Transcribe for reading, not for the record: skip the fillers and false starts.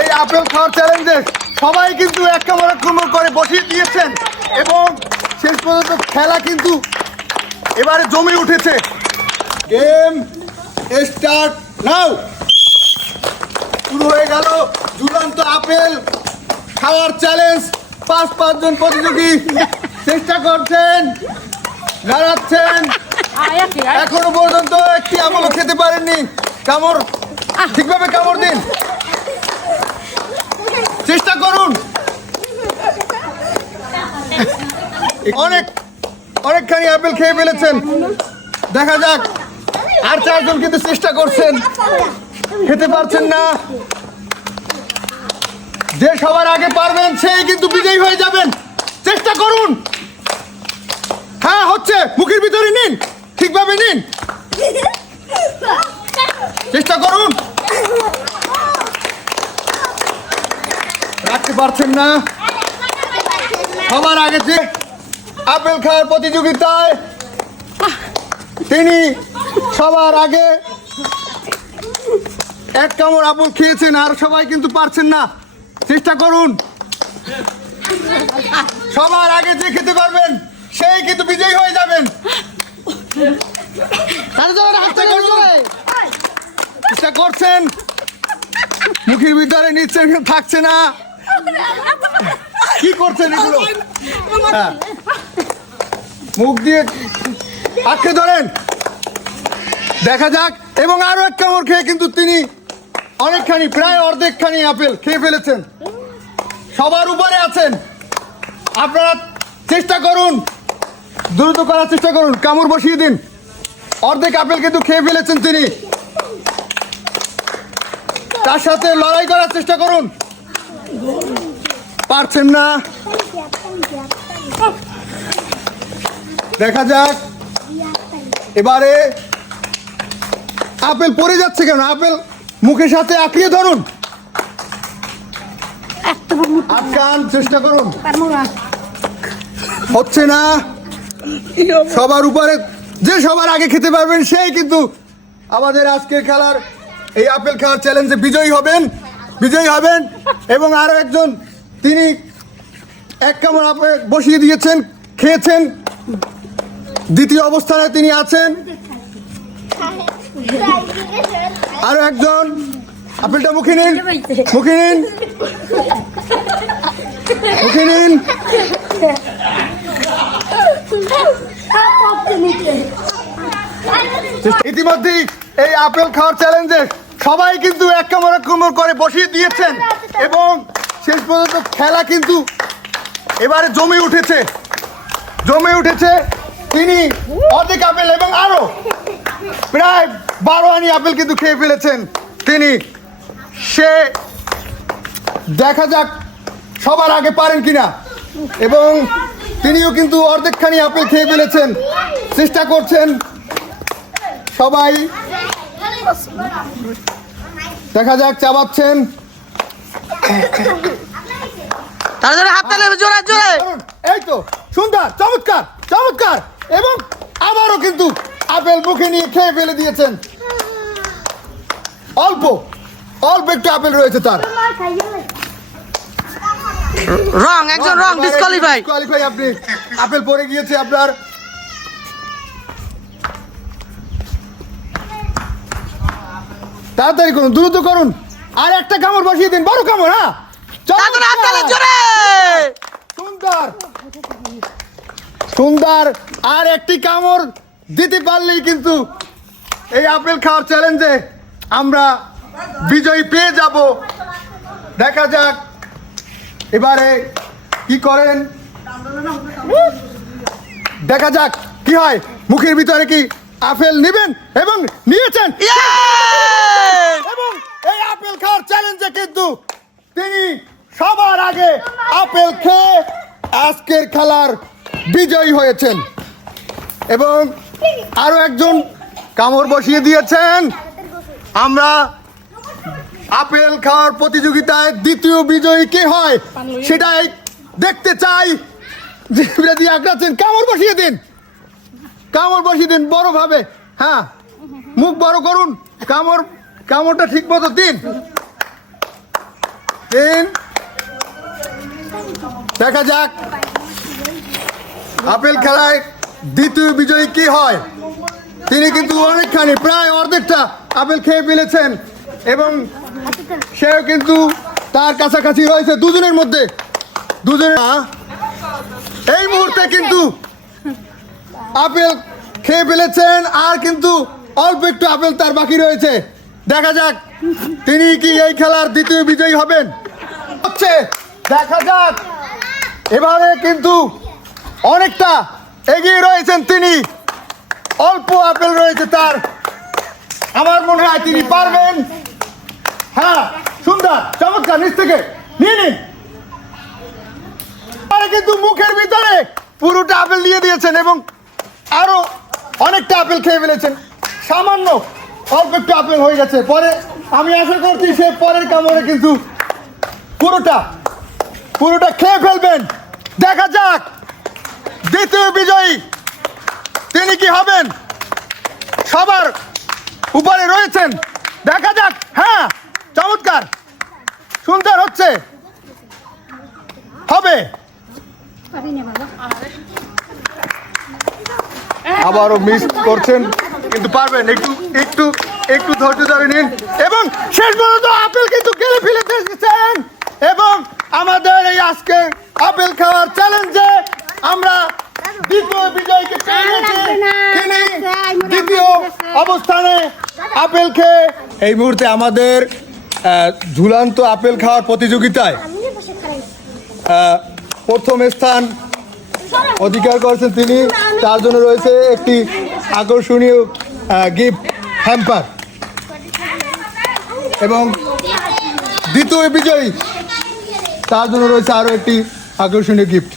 এই আপেল খাওয়ার চ্যালেঞ্জে সবাই কিন্তু এক কামড় করে বসিয়ে দিয়েছেন এবং শেষ পর্যন্ত খেলা কিন্তু এবারে জমে উঠেছে। Game start now. শুরু হয়ে গেল ঝুলন্ত আপেল খাওয়ার চ্যালেঞ্জ। পাঁচ জন প্রতিযোগী চেষ্টা করছেন, দাঁড়াচ্ছেন, এখনো পর্যন্ত একটি আমলও খেতে পারেননি। কামড় ঠিকভাবে কামড় দিন, চেষ্টা করুন। অনেকখানি আপেল খেয়ে ফেলেছেন। দেখা যাক, আর 4 জন কিন্তু চেষ্টা করছেন, খেতে পারছেন না। যে সবার আগে পারবেন সেই কিন্তু বিজয়ী হয়ে যাবেন। চেষ্টা করুন। হ্যাঁ, হচ্ছে, মুখের ভিতরে নিন, ঠিকভাবে নিন, চেষ্টা করুন। রাখতে পারছেন না। সবার আগে যে আপেল খাওয়ার প্রতিযোগিতায় তিনি সবার আগে 1 কামড় আপেল খেয়েছেন, আর সবাই কিন্তু পারছেন না। চেষ্টা করুন। সবার আগে যে খেতে পারবেন সেই কিন্তু বিজয়ী হয়ে যাবেন। চেষ্টা করছেন, মুখের ভিতরে নিচ্ছেন, থাকছে না। কি করছেন এগুলো? মুখ দিয়ে আঁকড়ে ধরেন। দেখা যাক। এবং আরো 1 কামড় খেয়ে কিন্তু তিনি অনেকখানি, প্রায় অর্ধেকখানি আপেল খেয়ে ফেলেছেন। সবার উপরে আছেন। আপনারা চেষ্টা করুন, দ্রুত করার চেষ্টা করুন, কামড় বসিয়ে দিন। অর্ধেক আপেল কিন্তু খেয়ে ফেলেছেন তিনি। তার সাথে লড়াই করার চেষ্টা করুন, পারছেন না। দেখা যাক। এবারে আপেল পড়ে যাচ্ছে কেন? আপেল মুখের সাথে আঁকড়িয়ে ধরুন, আটকান, চেষ্টা করুন, হচ্ছে না। সবার উপরে যে সবার আগে খেতে পারবেন সেই কিন্তু আমাদের আজকের খেলার এই আপেল খাওয়ার চ্যালেঞ্জে বিজয়ী হবেন। এবং আরো একজন, তিনি 1 কামড় আপেল বসিয়ে দিয়েছেন, খেয়েছেন, দ্বিতীয় অবস্থানে তিনি আছেন। আরো একজন, আপেলটা মুখে নিন, মুখে নিন, মুখে নিন। ইতিমধ্যেই এই আপেল খাওয়ার চ্যালেঞ্জে সবাই কিন্তু 1 কামড় করে বসিয়ে দিয়েছেন এবং শেষ পর্যন্ত খেলা কিন্তু এবারে জমে উঠেছে। তিনি অর্ধেক আপেল এবং আরো প্রায় 12 আনি আপেল কিন্তু খেয়ে ফেলেছেন তিনি। দেখা যাক সবার আগে পারেন কিনা। এবং তিনিও কিন্তু অর্ধেকখানি আপেল খেয়ে ফেলেছেন। চেষ্টা করছেন সবাই। দেখা যাক, চাবাচ্ছেন। এই তো সুন্দর, চমৎকার। এবং আবারও কিন্তু আপেল মুখে নিয়ে খেয়ে ফেলে দিয়েছেন। অল্প একটু আপেল রয়েছে তার। একজন রং ডিসকোয়ালিফাই। আপনি আপেল পড়ে গিয়েছে আপনার। তাড়াতাড়ি করুন, দ্রুত করুন। আর 1টা কামড় বসিয়ে দিন, বড় কামড়। হ্যাঁ, সুন্দর। আর 1টি কামড় দিতে পারলেই কিন্তু এই আপেল খাওয়ার চ্যালেঞ্জে আমরা বিজয়ী পেয়ে যাব। দেখা যাক এবারে কি করেন। দেখা যাক কি হয়। মুখের ভিতরে কি আপেল নেবেন? এবং নিয়েছেন। এবং এই আপেল খাওয়ার চ্যালেঞ্জে কিন্তু তিনি সবার আগে আপেল খেয়ে আজকের খেলার বিজয়ী হয়েছেন। এবং আরো একজন কামড় বসিয়ে দিয়েছেন। আমরা আপেল খাওয়ার প্রতিযোগিতায় দ্বিতীয় বিজয়ী কে হয় সেটাই দেখতে চাই। কামড় বসিয়ে দিন বড় ভাবে। হ্যাঁ, মুখ বড় করুন, কামড়টা ঠিক মতো দিন। 3 দেখা যাক আপেল খেলায় দ্বিতীয় বিজয়ী কি হয়। তিনি কিন্তু অনেকখানি প্রায় অর্ধেকটা আপেল খেয়ে ফেলেছেন এবং সেও কিন্তু তার কাছাকাছি রয়েছে দুজনের মধ্যে। এই মুহূর্তে কিন্তু আপেল খেয়ে ফেলেছেন আর কিন্তু অল্প একটু আপেল তার বাকি রয়েছে। দেখা যাক তিনি কি এই খেলার দ্বিতীয় বিজয়ী হবেন। হচ্ছে দেখা যাক এবারে কিন্তু অনেকটা এগিয়ে রয়েছেন তিনি, অল্প আপেল রয়েছে তার। আমার মনে হয় তিনি পারবেন। হ্যাঁ, সুন্দর, চমৎকার, নিচ থেকে নিয়ে নিন। কিন্তু মুখের ভিতরে পুরোটা আপেল দিয়ে দিয়েছেন এবং আরো অনেকটা আপেল খেয়ে ফেলেছেন। সামান্য অল্প একটু আপেল হয়ে গেছে। পরে আমি আশা করছি সে পরের কামড়ে কিন্তু পুরোটা খেয়ে ফেলবেন। দেখা যাক দ্বিতীয় বিজয়ী তিনি কি হবেন। সবার উপরে রয়েছেন, দেখা যাক। হ্যাঁ, চমৎকার, সুন্দর হচ্ছে, হবে। আবারও মিস করছেন কিন্তু পারবেন। একটু একটু একটু ধৈর্য ধরে নিন এবং শেষ পর্যন্ত আপেল কিন্তু খেলে ফেলতে এসেছেন এবং আমাদের এই আজকে আপেল খাওয়ার চ্যালেঞ্জে আমরা দ্বিতীয় বিজয়কে পেয়ে গেছি। তিনি দ্বিতীয় অবস্থানে আপেল খেয়ে এই মুহূর্তে আমাদের ঝুলন্ত আপেল খাওয়ার প্রতিযোগিতায় প্রথম স্থান অধিকার করেছেন তিনি। তার জন্য রয়েছে একটি আকর্ষণীয় গিফট হ্যাম্পার এবং দ্বিতীয় বিজয়ী তার জন্য রয়েছে আরও একটি আকর্ষণীয় গিফট।